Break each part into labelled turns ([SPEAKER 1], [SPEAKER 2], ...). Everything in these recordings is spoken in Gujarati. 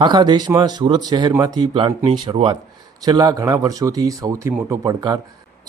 [SPEAKER 1] આખા દેશમાં સુરત શહેરમાંથી પ્લાન્ટની શરૂઆત છેલ્લા ઘણા વર્ષોથી સૌથી મોટો પડકાર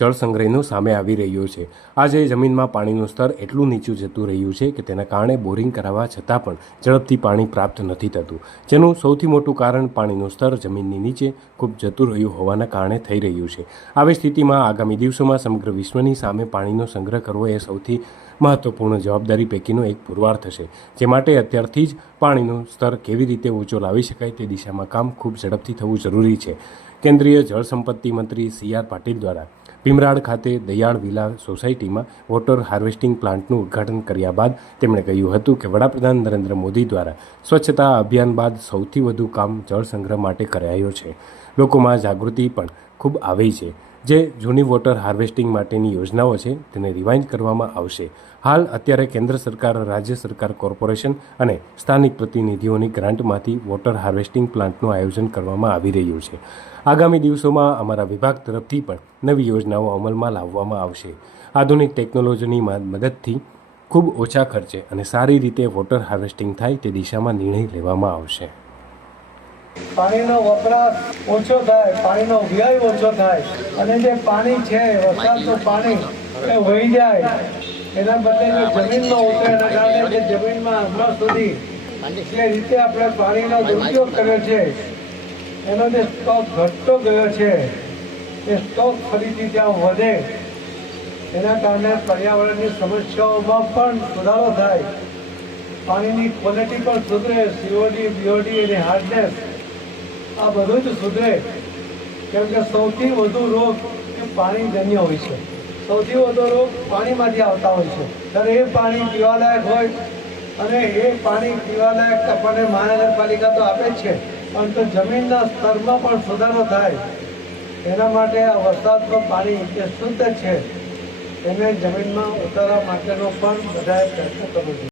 [SPEAKER 1] જળ સંગ્રહનો સામે આવી રહ્યો છે. આજે જમીનમાં પાણીનું સ્તર એટલું નીચું જતું રહ્યું છે કે તેના કારણે બોરિંગ કરાવવા છતાં પણ ઝડપથી પાણી પ્રાપ્ત નથી થતું. જેનું સૌથી મોટું કારણ પાણીનું સ્તર જમીનની નીચે ખૂબ જતું રહ્યું હોવાના કારણે થઈ રહ્યું છે. આવી સ્થિતિમાં આગામી દિવસોમાં સમગ્ર વિશ્વની સામે પાણીનો સંગ્રહ કરવો એ સૌથી મહત્વપૂર્ણ જવાબદારી પૈકીનો એક પુરવાર થશે. જે માટે અત્યારથી જ પાણીનું સ્તર કેવી રીતે ઊંચો લાવી શકાય તે દિશામાં કામ ખૂબ ઝડપથી થવું જરૂરી છે. કેન્દ્રીય જળ સંપત્તિ મંત્રી સી આર પાટીલ દ્વારા ભીમરાડ ખાતે દયાળ વિલા સોસાયટીમાં વોટર હાર્વેસ્ટિંગ પ્લાન્ટનું ઉદ્ઘાટન કર્યા બાદ તેમણે કહ્યું હતું કે વડાપ્રધાન નરેન્દ્ર મોદી દ્વારા સ્વચ્છતા અભિયાન બાદ સૌથી વધુ કામ જળ સંગ્રહ માટે કરાયો છે. લોકોમાં જાગૃતિ પણ ખૂબ આવી છે. જે જૂની વોટર હાર્વેસ્ટિંગ માટેની યોજનાઓ છે તેને રિવાઇન્ડ કરવામાં આવશે. હાલ અત્યારે કેન્દ્ર સરકાર, રાજ્ય સરકાર, કોર્પોરેશન અને સ્થાનિક પ્રતિનિધિઓની ગ્રાન્ટમાંથી વોટર હાર્વેસ્ટિંગ પ્લાન્ટનું આયોજન કરવામાં આવી રહ્યું છે. આગામી દિવસોમાં અમારા વિભાગ તરફથી પણ નવી યોજનાઓ અમલમાં લાવવામાં આવશે. આધુનિક ટેકનોલોજીની મદદથી ખૂબ ઓછા ખર્ચે અને સારી રીતે વોટર હાર્વેસ્ટિંગ થાય તે દિશામાં નિર્ણય લેવામાં આવશે.
[SPEAKER 2] પાણીનો વપરાશ ઓછો થાય, પાણીનો વ્યય ઓછો થાય, અને જે પાણી છે, વરસાદનું પાણી એ વહી જાય, એના બદલે જો જમીનમાં ઉતરે, એના કારણે જે જમીનમાં હમણાં સુધી જે રીતે આપણે પાણીનો દુરુપયોગ કર્યો છે, એનો જે સ્ટોક ઘટતો ગયો છે, એ સ્ટોક ફરીથી ત્યાં વધે, એના કારણે પર્યાવરણની સમસ્યાઓમાં પણ સુધારો થાય. પાણીની ક્વોલિટી પણ સુધરે સીઓડી બીઓડી એની હાર્ડનેસ આ બધું જ સુધરે કેમ કે સૌથી વધુ રોગ એ પાણીજન્ય હોય છે. સૌથી વધુ રોગ પાણીમાંથી આવતા હોય છે. ત્યારે એ પાણી પીવાલાયક હોય અને એ પાણી પીવાલાયક આપણને મહાનગરપાલિકા તો આપે જ છે. પણ તો જમીનના સ્તરમાં પણ સુધારો થાય, એના માટે આ વરસાદનું પાણી જે શુદ્ધ છે, એને જમીનમાં ઉતારવા માટેનો પણ બધાએ પ્રયત્ન કરવો જોઈએ.